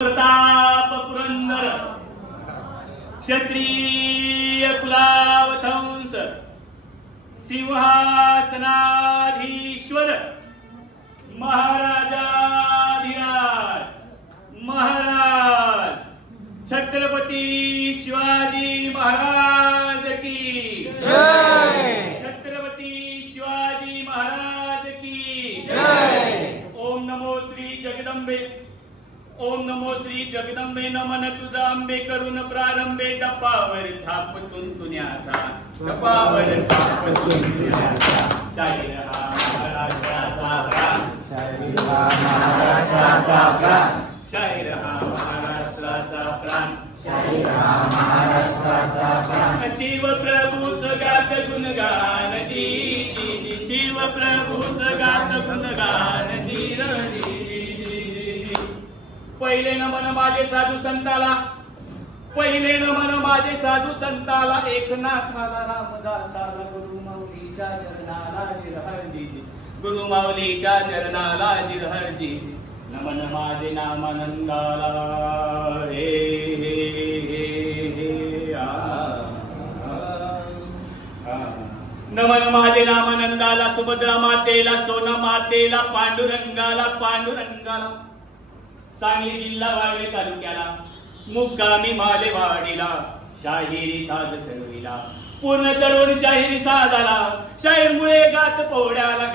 प्रताप पुरंदर क्षत्रिय कुलावतंस सिंहासनाधीश्वर महाराजाधिराज महाराज छत्रपती शिवाजी महाराज की जय। छत्रपती शिवाजी महाराज की जय। ओम नमो श्री जगदंबे ओम नमो श्री जगदंबे नमन तुझा अंबे करून प्रारंभे डब्बावर थाप तुंतुण्याचा डब्बावर थाप तुंतुण्याचा शाहीर हा महाराष्ट्राचा प्राण शाहीर हा महाराष्ट्राचा प्राण शाहीर हा महाराष्ट्राचा प्राण शाहीर हा महाराष्ट्राचा प्राण शिव प्रभूच गात गुणगान जी जी जी शिव प्रभूच गात गुणगान जी जी पहिले नमन माझे साधू संताला पहिले नमन माझे साधू संताला एकनाथाला रामदासाला गुरु माऊलीच्या चरणाला जिरहरजी गुरु माऊलीच्या चरणाला जिरहरजी नमन माझे नामानंदाला हे हे हे हे नमन माझे नामानंदाला सुभद्रा मातेला सोना मातेला पांडुरंगाला पांडुरंगाला सांगली जिल्हा वाळवे तालुक्याला मुक्कामी मालेवाडीला शाहिरी साज चढविला पूर्ण चढवून शाहिरी साजाला शाहीरमुळे गात पोड्याला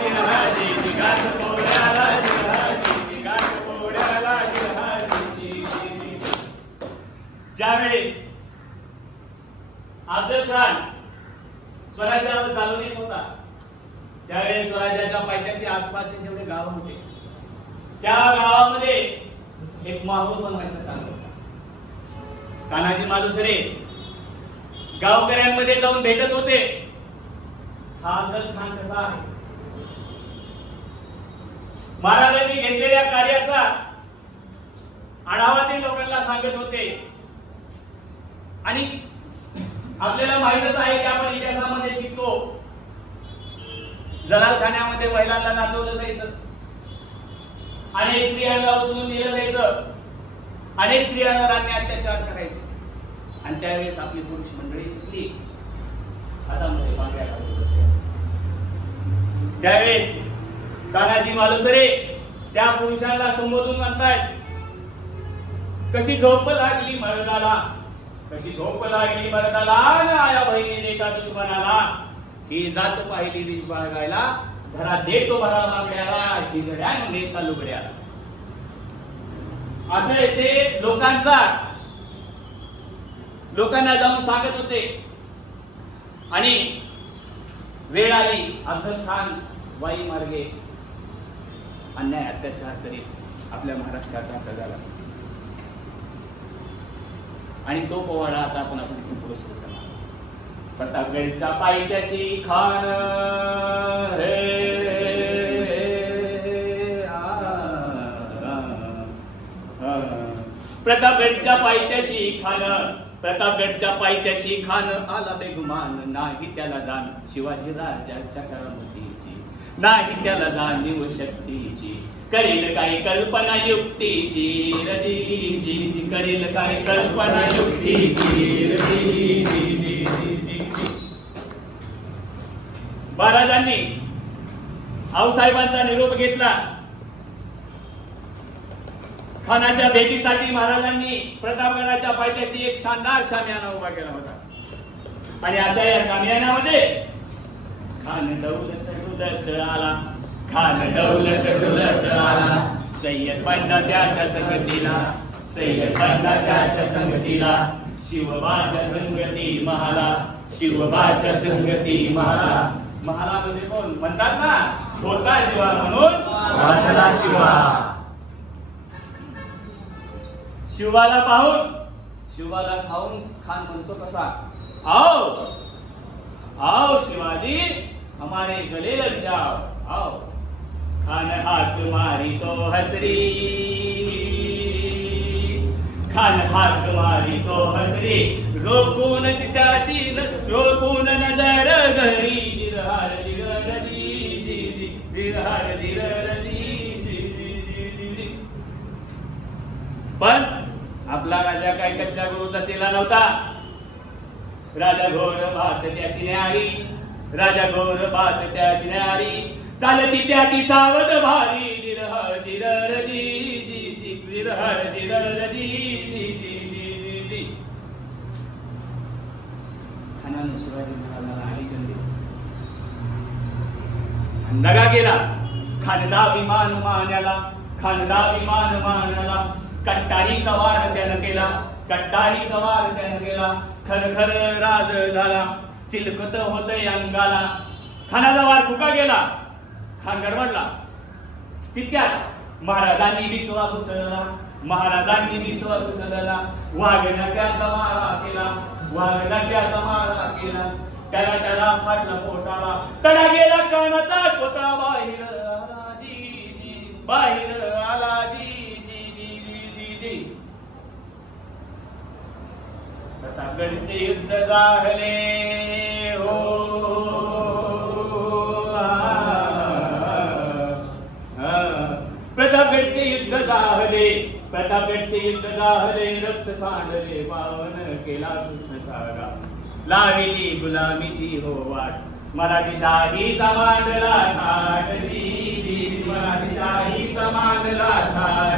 जिरहाजी गात पोड्याला जिरहाजी गात पोड्याला जिरहाजी ज्यावेळेस अफजल खान स्वराज्यावर चालून येत होता त्यावेळेस स्वराज्याच्या पायथ्याशी आसपासचे जेवढे गाव होते त्या गावामध्ये एक माहोल बनवायचा चालू होता। कान्हाजी मालुसरे गावकऱ्यांमध्ये जाऊन भेटत होते हा अफजल खान कसा आहे महाराजांनी घेतलेल्या कार्याचा आढावा ते लोकांना सांगत होते आणि आपल्याला माहितच आहे की आपण इतिहासामध्ये शिकतो जलालखान्यामध्ये महिलांना नाचवलं जायचं अनेक स्त्रियांना उचलून दिलं जायचं अनेक स्त्रियांवर अन्याय अत्याचार करायचे आणि त्यावेळेस आपली पुरुष मंडळी तिथली हातामध्ये बांगड्या घालून बसली त्यावेळेस कान्हाजी मालुसरे त्या पुरुषांना संबोधून म्हणतायत कशी झोप लागली मर्दाला कशी झोप लागली मर्दाला आया बहिणीने का दुश्मनाला ही जात पाहिली रिश बाळगायला धरा देतो भरा बांगड्याला हिजड्या नेसा लुगड्याला असं ते लोकांना जाऊन सांगत होते आणि वेळ आली अफजल खान वाई मार्गे अन्याय अत्याचार करीत आपल्या महाराष्ट्रात दाखल झाला आणि तो पोवाडा आता आपण पुढे सुरू करणार प्रतापगडच्या पायथ्याशी खान प्रतापगडच्या पायथ्याशी खान आला बेगुमान नाही त्याला जाण शिवाजी राजाच्या करामतीची नाही त्याला जाणीव शक्तीची करेल काही कल्पना युक्तीची रजी करेल काही कल्पना युक्तीची महाराजांनी आऊसाहेबांचा निरोप घेतला खानाच्या भेटीसाठी महाराजांनी प्रतापगडाच्या पायथ्याशी एक शानदार शामियाना उभा केला होता आणि अशा या शामियानामध्ये खान दौलत डुलत आला सय्यद बंडा त्याच्या संगतीला शिवबाच्या संगती महाला महालामध्ये कोण म्हणतात ना होता जीवा म्हणून वाचला शिवा शिवाला पाहून खान म्हणतो कसा आओ शिवाजी हमारे गले लग जाओ आओ खान हाथ मारी तो हसरी रोकून नजर घरी जिरहार जिरजी पण आपला राजा काय कच्च्या गुरुचा चेला नव्हता. राजा घोर भात त्याची न्यारी, राजा घोर भात त्याची न्यारी, चालती त्याची सावध भारी, जिरहर जिरर जी जी जी, जिरहर जिरर जी जी जी जी जी. खानाने शिवाजी महाराजांना अलीकडे दगा केला. खानदा विमान मान्याला, खानदा विमान मान्याला, कट्टारीचा वार त्यानं केला, कट्टारीचा वार त्यानं केला. खरखर राज झाला, चिलकत होतय अंगाला. खानाचा वार फुका गेला, खान गडबडला. तितक्यात महाराजांनी बिचवा घुसळला, महाराजांनी बिचवा घुसळला. वाघनट्याचा मारा केला, वाघनट्याचा मारा केला. त्याला त्याला फाटला पोटाला, तडा गेला कानाचा कोतळा. बाहेर आला जी जी, बाहेर आला जी जी जी जी जी जी. प्रतापगडचे युद्ध झाले हो, प्रतापगडचे युद्ध झाले, प्रतापगडचे युद्ध झाले. रक्त सांडले, पावन केला कृष्णचारा. लाविली गुलामीची हो वाट, मराठी शाहीचा मांडला थाट जी जी, मराठी शाहीचा मांडला थाट.